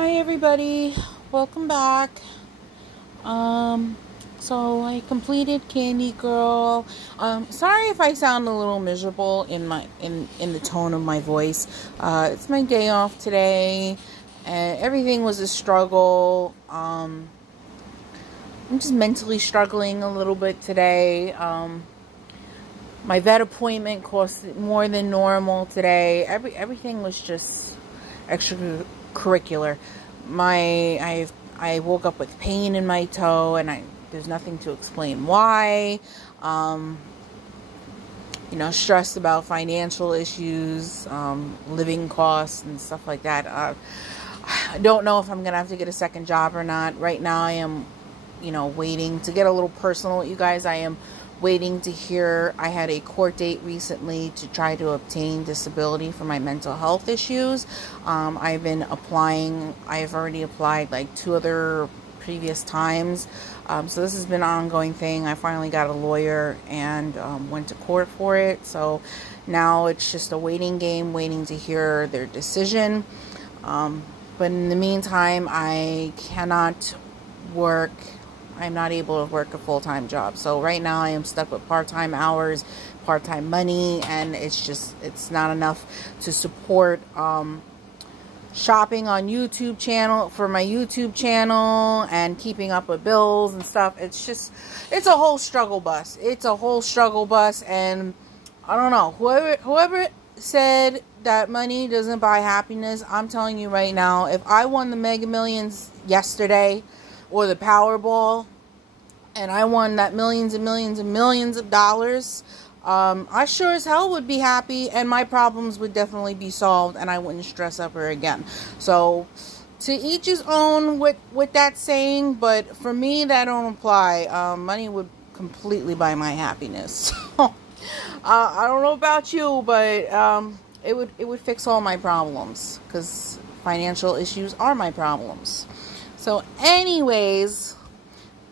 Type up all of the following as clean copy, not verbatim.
Hi everybody, welcome back. So I completed Candy Girl. Sorry if I sound a little miserable in the tone of my voice. It's my day off today and everything was a struggle. I'm just mentally struggling a little bit today. My vet appointment cost more than normal today. Everything was just extracurricular. I woke up with pain in my toe, and there's nothing to explain why. Stressed about financial issues, living costs, and stuff like that. I don't know if I'm gonna have to get a second job or not. Right now, I am, waiting to get a little personal with you guys. I am waiting to hear. I had a court date recently to try to obtain disability for my mental health issues. I've been applying. I've already applied like 2 other previous times. So this has been an ongoing thing. I finally got a lawyer and went to court for it. So now it's just a waiting game, waiting to hear their decision. But in the meantime, I cannot work. I'm not able to work a full-time job. So right now I am stuck with part-time hours, part-time money, and it's not enough to support shopping on YouTube channel for my YouTube channel and keeping up with bills and stuff. It's a whole struggle bus. It's a whole struggle bus, and I don't know. Whoever said that money doesn't buy happiness, I'm telling you right now, if I won the Mega Millions yesterday, or the Powerball, and I won that millions and millions and millions of dollars, I sure as hell would be happy, and my problems would definitely be solved, and I wouldn't stress over again. So, to each his own with that saying, but for me, that don't apply. Money would completely buy my happiness. I don't know about you, but it would fix all my problems, because financial issues are my problems. So anyways,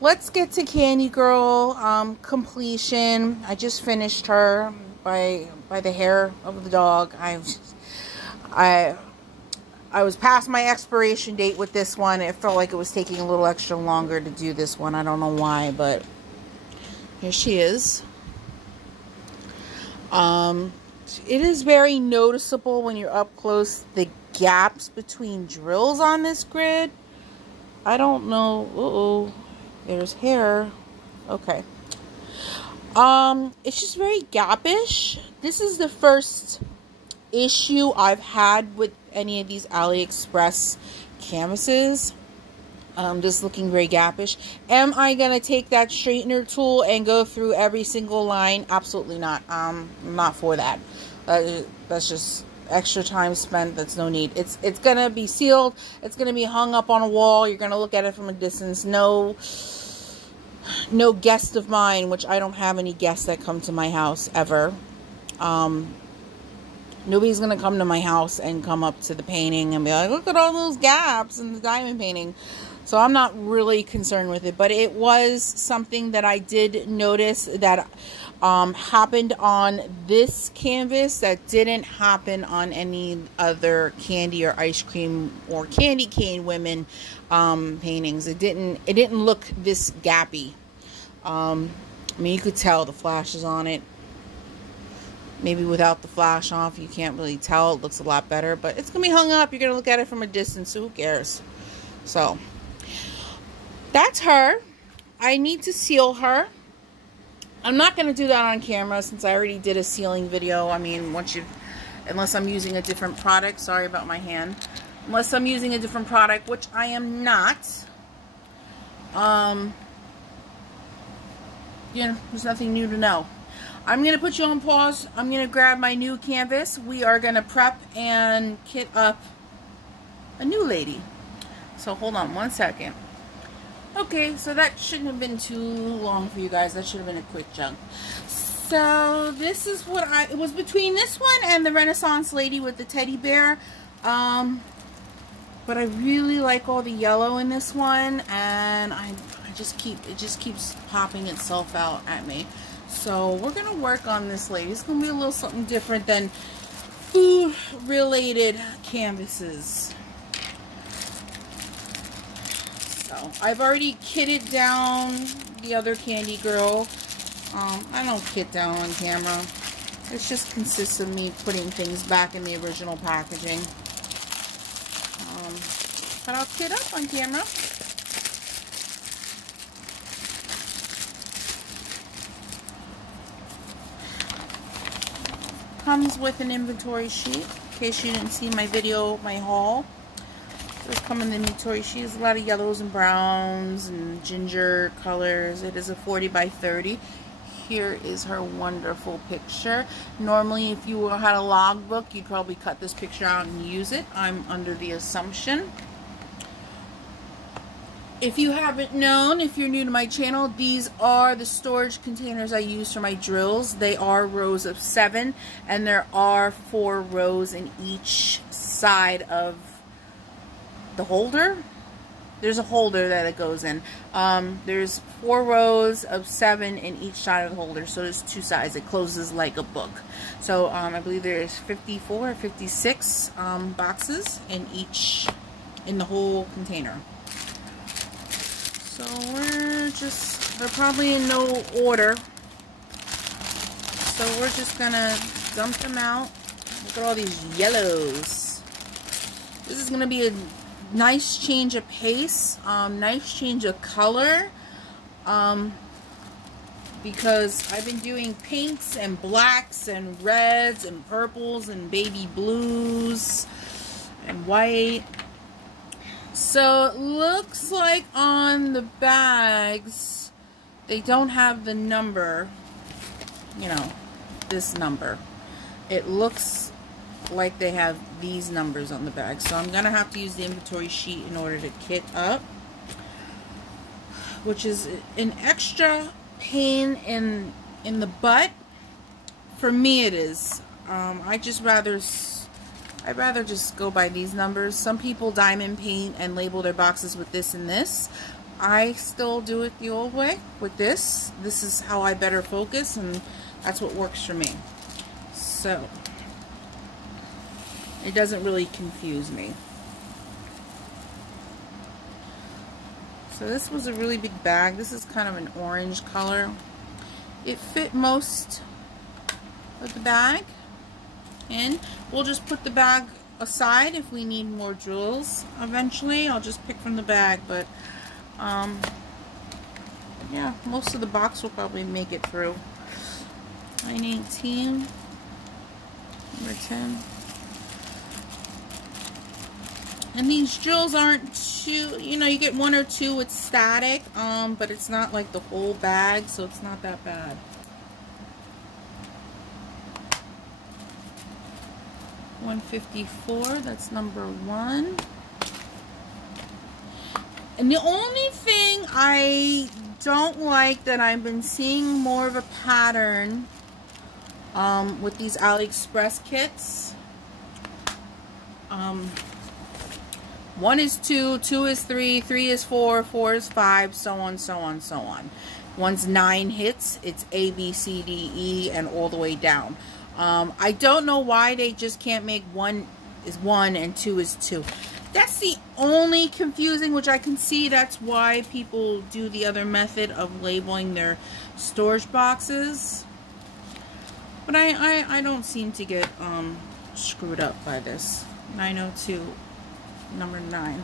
let's get to Candy Girl completion. I just finished her by the hair of the dog. I was past my expiration date with this one. It felt like it was taking a little extra longer to do this one. I don't know why, but here she is. It is very noticeable when you're up close, the gaps between drills on this grid. I don't know. There's hair. Okay. It's just very gapish. This is the first issue I've had with any of these AliExpress canvases. Just looking very gapish. Am I gonna take that straightener tool and go through every single line? Absolutely not. I'm not for that. That's just extra time spent. That's no need. It's gonna be sealed. It's gonna be hung up on a wall. You're gonna look at it from a distance. No guest of mine, which I don't have any guests that come to my house ever. Nobody's gonna come to my house and come up to the painting and be like, look at all those gaps in the diamond painting. So I'm not really concerned with it, but it was something that I did notice that happened on this canvas that didn't happen on any other candy or ice cream or candy cane women paintings. It didn't look this gappy. I mean, you could tell the flash is on it. Maybe without the flash off, you can't really tell. It looks a lot better, but it's gonna be hung up. You're gonna look at it from a distance, so who cares? So that's her. I need to seal her. I'm not going to do that on camera since I already did a sealing video. I mean, unless I'm using a different product. Sorry about my hand. Unless I'm using a different product, which I am not. There's nothing new to know. I'm going to put you on pause. I'm going to grab my new canvas. We are going to prep and kit up a new lady. So hold on one second. Okay, so that shouldn't have been too long for you guys. That should have been a quick jump. So this is what it was between this one and the Renaissance lady with the teddy bear. But I really like all the yellow in this one, and it just keeps popping itself out at me. So we're gonna work on this lady. It's gonna be a little something different than food related canvases. So I've already kitted down the other candy girl. I don't kit down on camera. It just consists of me putting things back in the original packaging. But I'll kit up on camera. Comes with an inventory sheet. In case you didn't see my video, my haul. Those come in the inventory sheet. There's a lot of yellows and browns and ginger colors. It is a 40 by 30. Here is her wonderful picture. Normally, if you had a logbook, you'd probably cut this picture out and use it. I'm under the assumption. If you haven't known, if you're new to my channel, these are the storage containers I use for my drills. They are rows of 7, and there are 4 rows in each side of the holder. There's a holder that it goes in. There's 4 rows of 7 in each side of the holder, so there's 2 sides. It closes like a book. So I believe there's 54 or 56 boxes in the whole container. So they're probably in no order. So we're just gonna dump them out. Look at all these yellows. This is gonna be a nice change of pace, nice change of color, because I've been doing pinks and blacks and reds and purples and baby blues and white. So it looks like on the bags they don't have the number, you know, this number. It looks like they have these numbers on the bag, so I'm gonna have to use the inventory sheet in order to kit up, which is an extra pain in the butt. For me it is. I'd rather just go by these numbers. Some people diamond paint and label their boxes with this and this. I still do it the old way with this. This is how I better focus, and that's what works for me. So it doesn't really confuse me. So this was a really big bag. This is kind of an orange color. It fit most of the bag in. We'll just put the bag aside if we need more drills eventually. I'll just pick from the bag, but yeah, most of the box will probably make it through. 918, number 10. And these drills aren't too, you know, you get 1 or 2 with static, but it's not like the whole bag, so it's not that bad. 154, that's number 1. And the only thing I don't like that I've been seeing more of a pattern with these AliExpress kits. 1 is 2, 2 is 3, 3 is 4, 4 is 5, so on, so on, so on. Once 9 hits, it's A, B, C, D, E, and all the way down. I don't know why they just can't make 1 is 1 and 2 is 2. That's the only confusing, which I can see that's why people do the other method of labeling their storage boxes. But I don't seem to get screwed up by this. 902, number 9.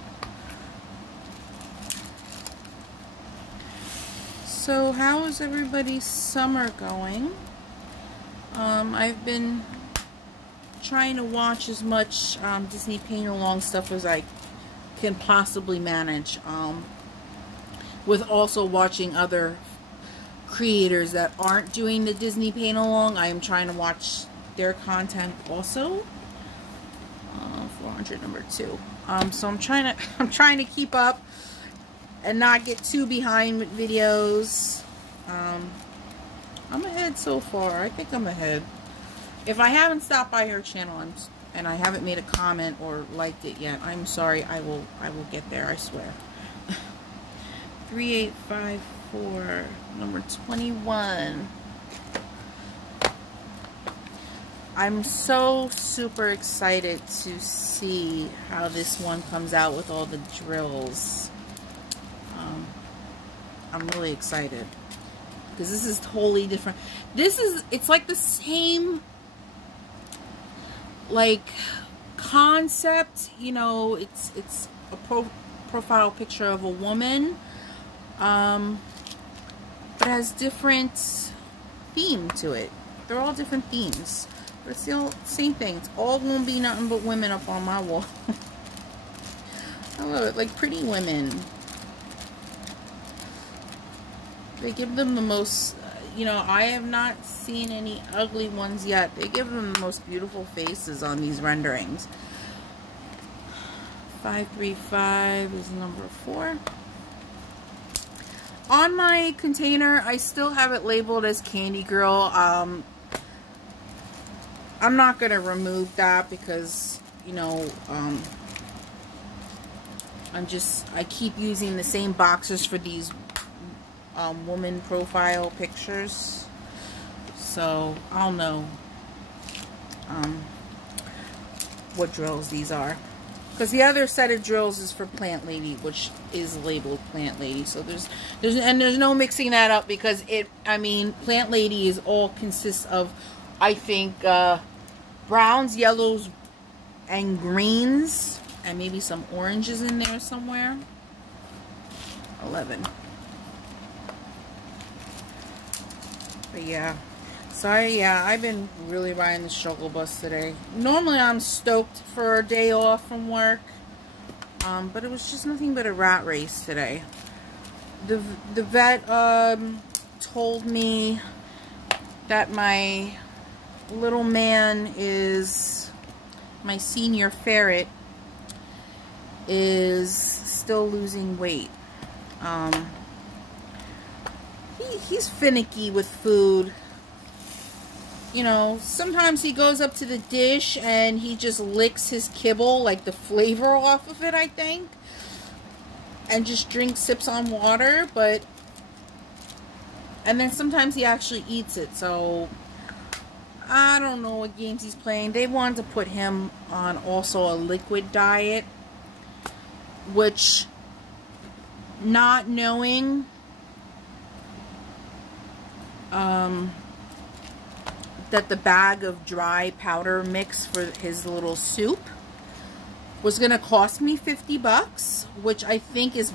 So how is everybody's summer going? I've been trying to watch as much Disney Paint Along stuff as I can possibly manage, with also watching other creators that aren't doing the Disney Paint Along. I am trying to watch their content also. 400, number 2. So I'm trying to keep up and not get too behind with videos. I'm ahead so far. I think I'm ahead. If I haven't stopped by her channel and I haven't made a comment or liked it yet, I'm sorry. I will get there, I swear. 3854, number 21. I'm so super excited to see how this one comes out with all the drills. I'm really excited because this is totally different. It's like the same like concept, you know, it's a profile picture of a woman, but it has different theme to it. They're all different themes, but it's the same thing. It's all gonna be nothing but women up on my wall. I love it, like pretty women. They give them the most, you know, I have not seen any ugly ones yet. They give them the most beautiful faces on these renderings. 535 is number 4. On my container, I still have it labeled as Candy Girl. I'm not going to remove that because, you know, I keep using the same boxes for these woman profile pictures, so I'll know what drills these are, because the other set of drills is for Plant Lady, which is labeled Plant Lady. So there's no mixing that up, because I mean, Plant Lady is all consists of, I think, browns, yellows, and greens, and maybe some oranges in there somewhere. 11. But yeah, sorry, yeah, I've been really riding the struggle bus today. Normally I'm stoked for a day off from work, but it was just nothing but a rat race today. The vet told me that my little man my senior ferret is still losing weight. He's finicky with food. You know, sometimes he goes up to the dish and he just licks his kibble, like the flavor off of it, I think, and just sips on water. And then sometimes he actually eats it. So I don't know what games he's playing. They wanted to put him on also a liquid diet, which, not knowing that the bag of dry powder mix for his little soup was going to cost me $50, which I think is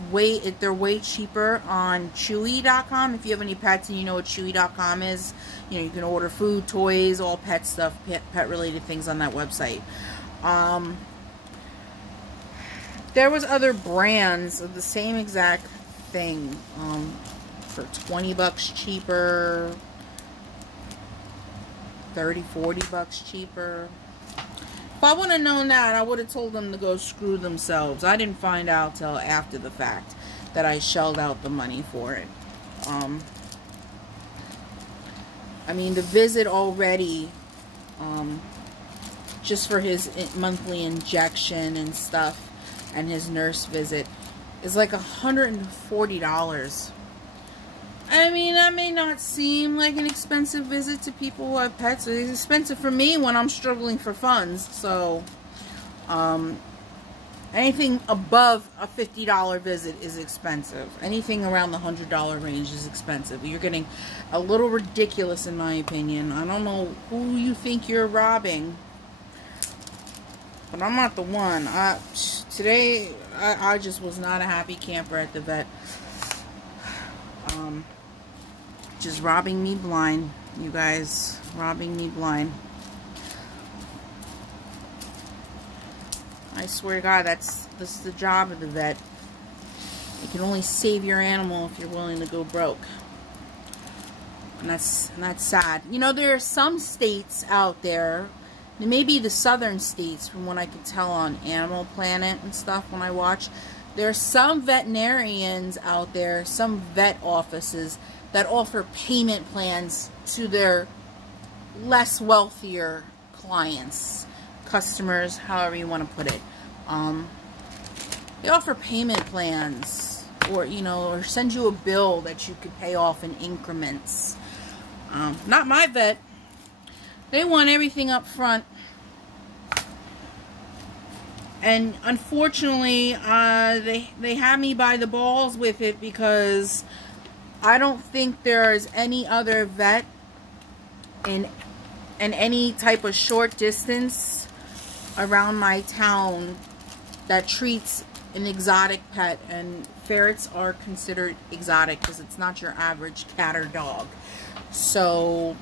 they're way cheaper on Chewy.com. If you have any pets and you know what Chewy.com is, you know, you can order food, toys, all pet stuff, pet related things on that website. There was other brands of the same exact thing for $20 cheaper, $30, $40 cheaper. If I would have known that, I would have told them to go screw themselves. I didn't find out till after the fact that I shelled out the money for it. I mean, the visit already, just for his monthly injection and stuff, and his nurse visit, is like $140. I mean, that may not seem like an expensive visit to people who have pets. It's expensive for me when I'm struggling for funds. So, anything above a $50 visit is expensive. Anything around the $100 range is expensive. You're getting a little ridiculous, in my opinion. I don't know who you think you're robbing, but I'm not the one. Today, I just was not a happy camper at the vet. Just robbing me blind, you guys. Robbing me blind. I swear to God, this is the job of the vet. You can only save your animal if you're willing to go broke. And that's sad. You know, there are some states out there, maybe the southern states, from what I could tell on Animal Planet and stuff when I watch, there are some veterinarians out there, some vet offices that offer payment plans to their less wealthier clients, customers, however you want to put it. They offer payment plans, or, you know, or send you a bill that you could pay off in increments. Not my vet. They want everything up front. And unfortunately, they had me by the balls with it, because I don't think there's any other vet in any type of short distance around my town that treats an exotic pet. And ferrets are considered exotic because it's not your average cat or dog. So,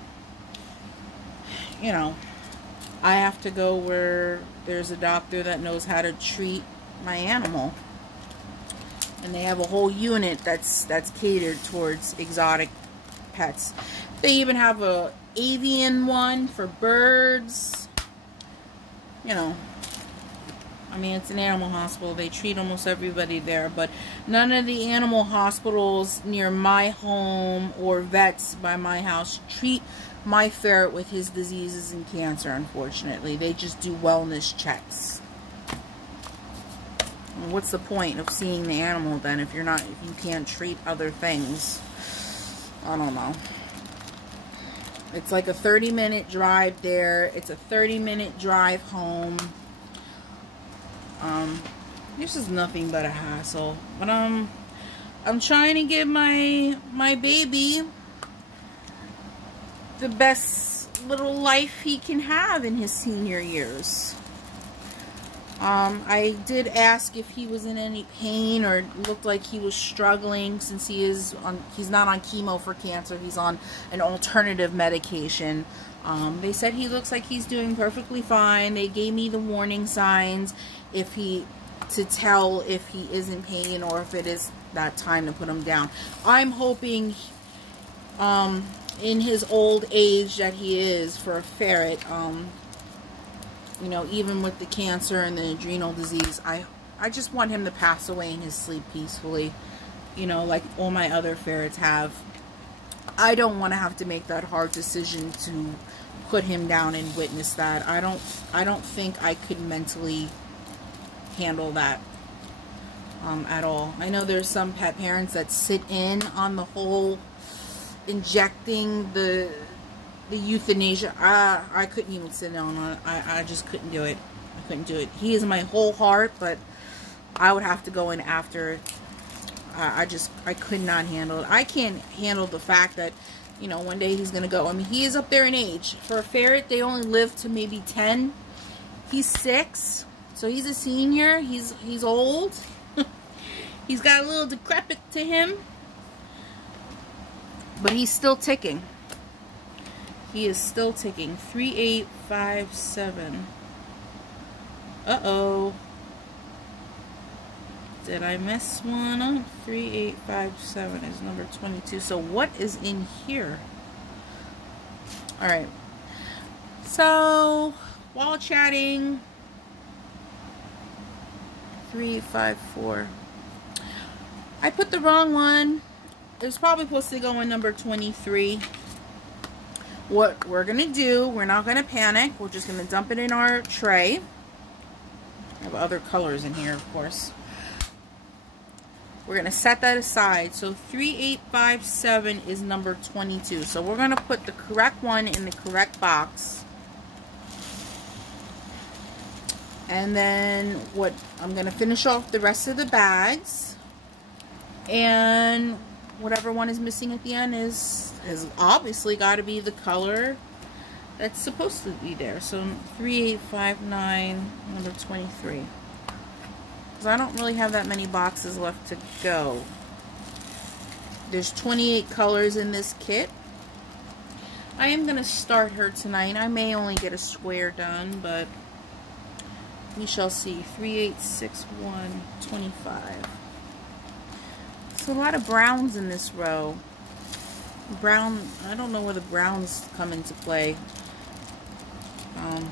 you know, I have to go where there's a doctor that knows how to treat my animal. And they have a whole unit that's catered towards exotic pets. They even have a avian one for birds. You know, I mean, it's an animal hospital. They treat almost everybody there. But none of the animal hospitals near my home or vets by my house treat my ferret with his diseases and cancer, unfortunately. They just do wellness checks. And what's the point of seeing the animal then if you can't treat other things? I don't know. It's like a 30-minute drive there. It's a 30-minute drive home. This is nothing but a hassle. But I'm trying to give my baby the best little life he can have in his senior years. I did ask if he was in any pain or looked like he was struggling, since he's not on chemo for cancer. He's on an alternative medication. They said he looks like he's doing perfectly fine. They gave me the warning signs to tell if he is in pain or if it is that time to put him down. I'm hoping in his old age that he is, for a ferret, you know, even with the cancer and the adrenal disease, I just want him to pass away in his sleep peacefully, you know, like all my other ferrets have. I don't want to have to make that hard decision to put him down and witness that. I don't think I could mentally handle that at all. I know there's some pet parents that sit in on the whole injecting the euthanasia. I couldn't even sit down on it. I just couldn't do it. I couldn't do it. He is my whole heart, but I would have to go in after. I could not handle it. I can't handle the fact that, you know, one day he's gonna go. I mean, he is up there in age. For a ferret, they only live to maybe 10. He's 6, so he's a senior. He's old. He's got a little decrepit to him, but he's still ticking. He is still ticking. 3857. Uh-oh. Did I mess one up? 3857 is number 22. So what is in here? Alright. So, while chatting, 3854. I put the wrong one. It was probably supposed to go in number 23. What we're going to do, we're not going to panic. We're just going to dump it in our tray. I have other colors in here, of course. We're going to set that aside. So 3857 is number 22. So we're going to put the correct one in the correct box. And then what I'm going to finish off the rest of the bags. And whatever one is missing at the end has obviously got to be the color that's supposed to be there. So 3859, number 23. Because I don't really have that many boxes left to go. There's 28 colors in this kit. I am going to start her tonight. I may only get a square done, but we shall see. 3861, 25. There's a lot of browns in this row. Brown, I don't know where the browns come into play.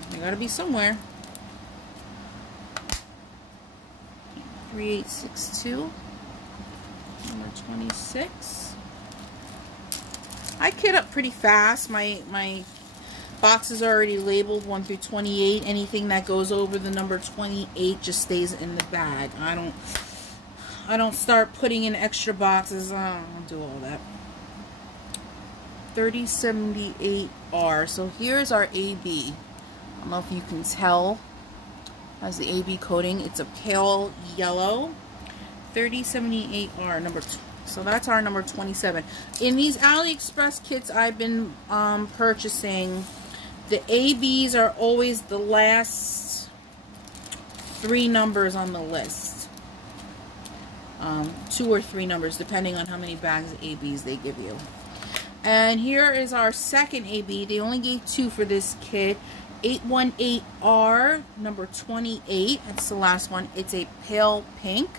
They gotta be somewhere. 3862, number 26. I kit up pretty fast. My boxes are already labeled 1 through 28. Anything that goes over the number 28 just stays in the bag. I don't start putting in extra boxes. I don't do all that. 3078R. So here's our AB. I don't know if you can tell. Has the AB coating. It's a pale yellow. 3078R, so that's our number 27. In these AliExpress kits I've been purchasing, the ABs are always the last 3 numbers on the list. 2 or 3 numbers, depending on how many bags of ABs they give you. And here is our second AB. They only gave 2 for this kit. 818R, number 28. That's the last one. It's a pale pink.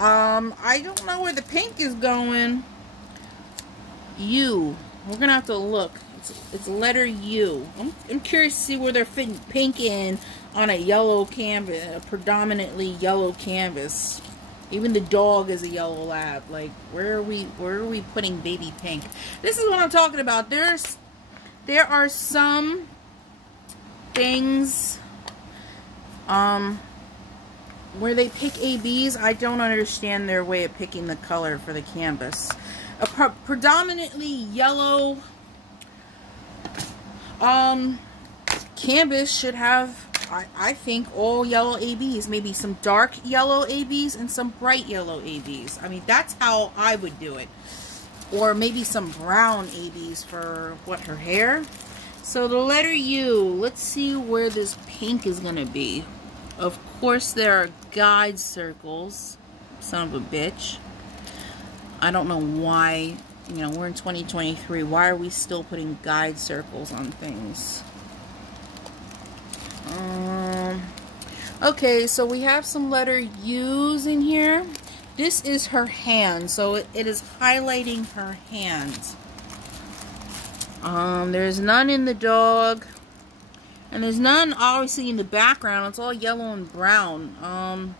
I don't know where the pink is going. U. We're gonna have to look. It's letter U. I'm curious to see where they're fitting pink in on a yellow canvas, a predominantly yellow canvas. Even the dog is a yellow lab. Like, where are we putting baby pink? This is what I'm talking about. There are some things where they pick ABs. I don't understand their way of picking the color for the canvas. A predominantly yellow canvas should have, I think, all yellow ABs. Maybe some dark yellow ABs and some bright yellow ABs. I mean, that's how I would do it. Or maybe some brown ABs for, what, her hair? So the letter U, let's see where this pink is going to be. Of course, there are guide circles. Son of a bitch. I don't know why, you know, we're in 2023. Why are we still putting guide circles on things? Okay, so we have some letter U's in here. This is her hand, so it is highlighting her hand. There's none in the dog. And there's none, obviously, in the background. It's all yellow and brown.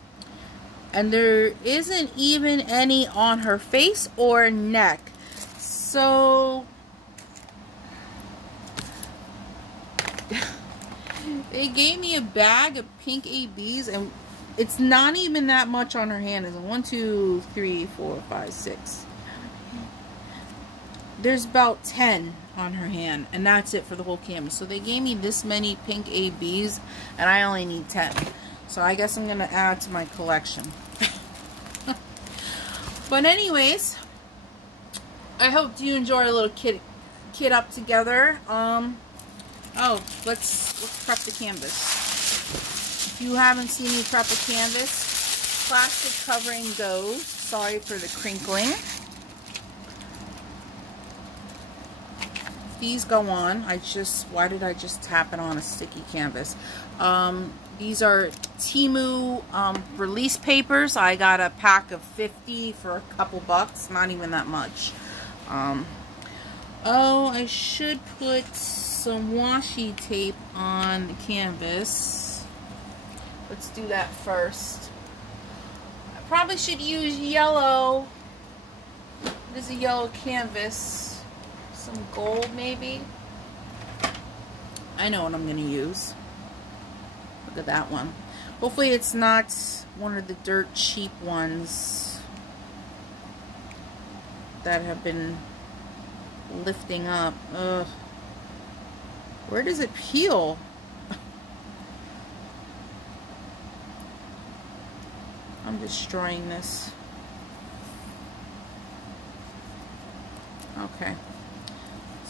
And there isn't even any on her face or neck. So they gave me a bag of pink ABs, and it's not even that much on her hand. It's 1, 2, 3, 4, 5, 6. There's about 10 on her hand, and that's it for the whole canvas. So they gave me this many pink ABs, and I only need 10. So I guess I'm going to add to my collection. But anyways, I hope you enjoy our little kit up together. Oh, let's prep the canvas. If you haven't seen me prep a canvas, plastic covering goes. Sorry for the crinkling. These go on. Why did I just tap it on a sticky canvas? These are Temu release papers. I got a pack of 50 for a couple bucks. Not even that much. Oh, I should put some washi tape on the canvas. Let's do that first. I probably should use yellow. This is a yellow canvas. Some gold, maybe. I know what I'm going to use. Look at that one. Hopefully it's not one of the dirt cheap ones that have been lifting up. Ugh. Where does it peel? I'm destroying this. Okay.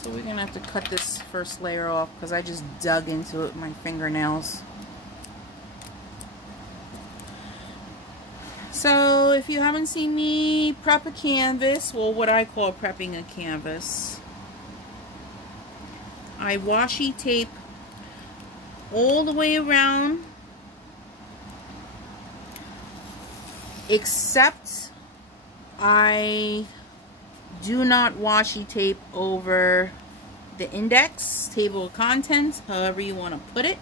So we're going to have to cut this first layer off because I just dug into it with my fingernails. So if you haven't seen me prep a canvas, well, what I call prepping a canvas, I washi tape all the way around, except I do not washi tape over the index, table of contents, however you want to put it.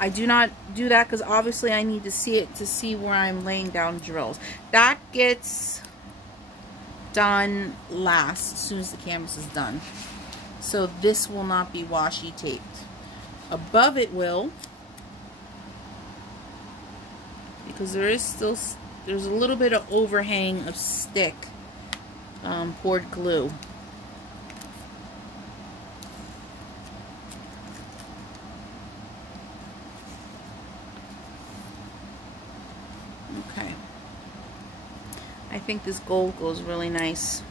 I do not do that because obviously I need to see it to see where I'm laying down drills. That gets done last, as soon as the canvas is done. So this will not be washi taped. Above it will, because there's a little bit of overhang of stick poured glue. I think this gold goes really nice.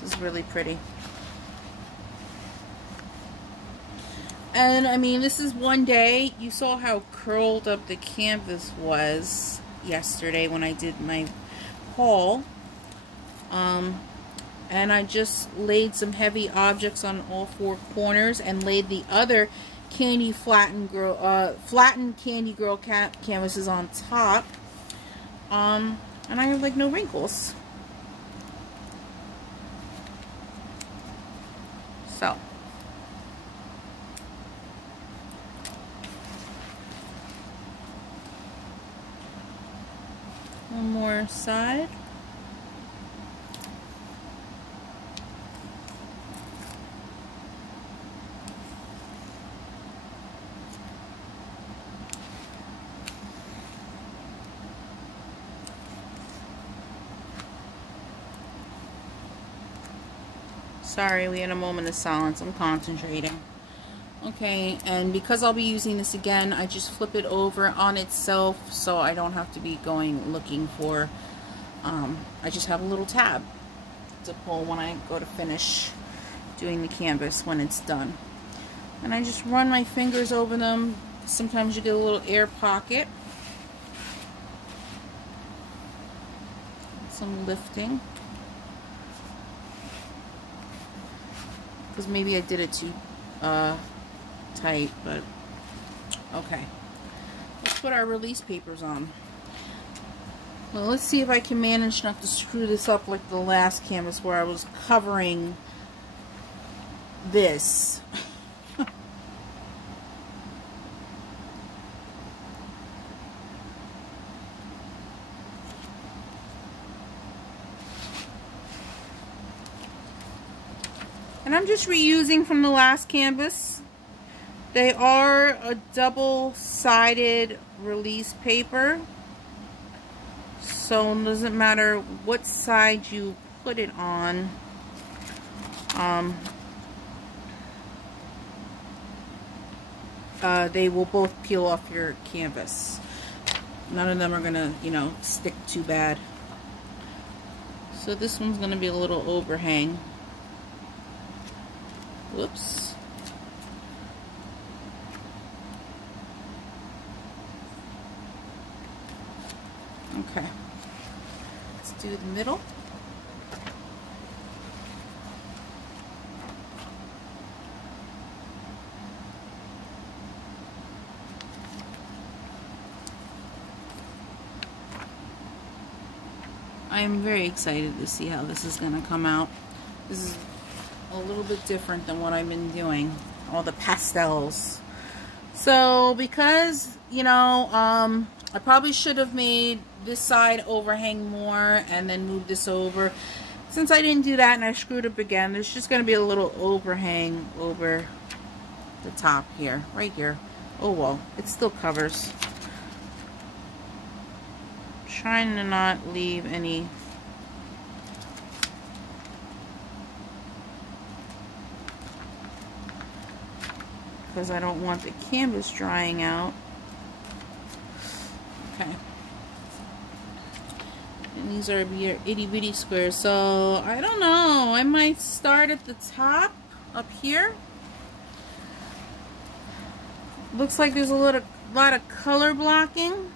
This is really pretty. And I mean, this is one day. You saw how curled up the canvas was yesterday when I did my haul. And I just laid some heavy objects on all four corners and laid the other flattened Candy Girl canvases on top. And I have like no wrinkles. So. One more side. Sorry, we had a moment of silence. I'm concentrating. Okay, and because I'll be using this again, I just flip it over on itself so I don't have to be going looking for, I just have a little tab to pull when I go to finish doing the canvas when it's done. And I just run my fingers over them. Sometimes you get a little air pocket. Some lifting. Because maybe I did it too tight, but okay. Let's put our release papers on. Well, let's see if I can manage not to screw this up like the last canvas where I was covering this. And I'm just reusing from the last canvas. They are a double-sided release paper. So it doesn't matter what side you put it on. They will both peel off your canvas. None of them are gonna, you know, stick too bad. So this one's gonna be a little overhang. Whoops. Okay. Let's do the middle. I am very excited to see how this is going to come out. This is a little bit different than what I've been doing, all the pastels. So because, you know, I probably should have made this side overhang more and then moved this over. Since I didn't do that and I screwed up again, there's just going to be a little overhang over the top here, right here. Oh well, it still covers. I'm trying to not leave any because I don't want the canvas drying out. Okay. And these are your itty bitty squares. So I don't know. I might start at the top up here. Looks like there's a lot of color blocking.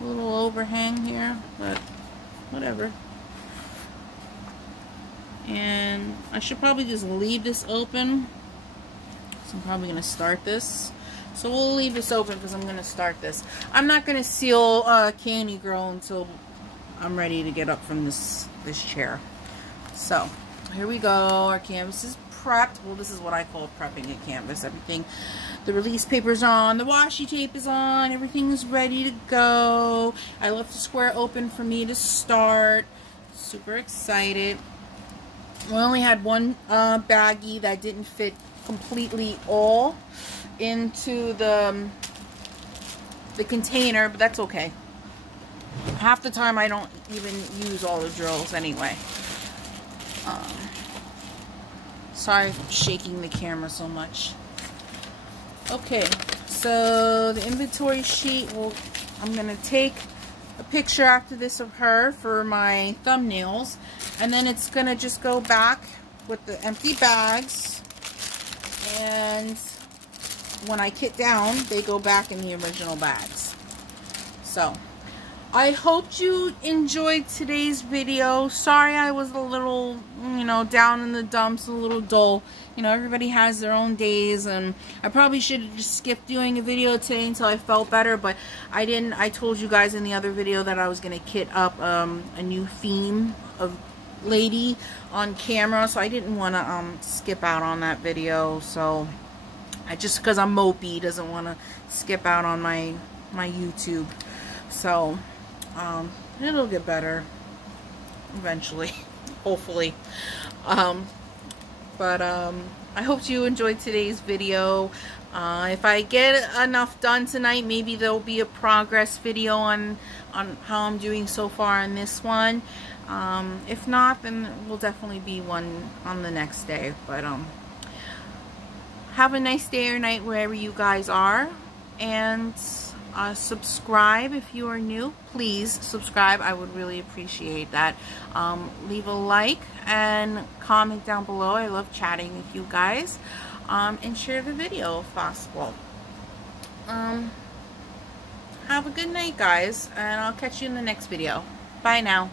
A little overhang here, but whatever. And I should probably just leave this open. So I'm probably going to start this. So we'll leave this open because I'm going to start this. I'm not going to seal Candy Girl until I'm ready to get up from this chair. So here we go. Our canvas is prepped. Well, this is what I call prepping a canvas. Everything, the release paper's on, the washi tape is on, everything is ready to go. I left the square open for me to start. Super excited. We only had one baggie that didn't fit completely all into the container, but that's okay. Half the time I don't even use all the drills anyway. Sorry for shaking the camera so much. Okay, so the inventory sheet, I'm going to take a picture after this of her for my thumbnails, and then it's gonna just go back with the empty bags, and when I kit down, they go back in the original bags. So I hope you enjoyed today's video. Sorry I was a little, you know, down in the dumps, a little dull. You know, everybody has their own days, and I probably should have just skipped doing a video today until I felt better, but I didn't. I told you guys in the other video that I was going to kit up a new theme of lady on camera, so I didn't want to skip out on that video. So I just, because I'm mopey, doesn't want to skip out on my YouTube. So it'll get better eventually, hopefully. But I hope you enjoyed today's video. If I get enough done tonight, maybe there'll be a progress video on how I'm doing so far in this one. If not, then will definitely be one on the next day. But have a nice day or night wherever you guys are, and subscribe if you are new. Please subscribe. I would really appreciate that. Leave a like and comment down below. I love chatting with you guys. And share the video if possible. Have a good night, guys, and I'll catch you in the next video. Bye now.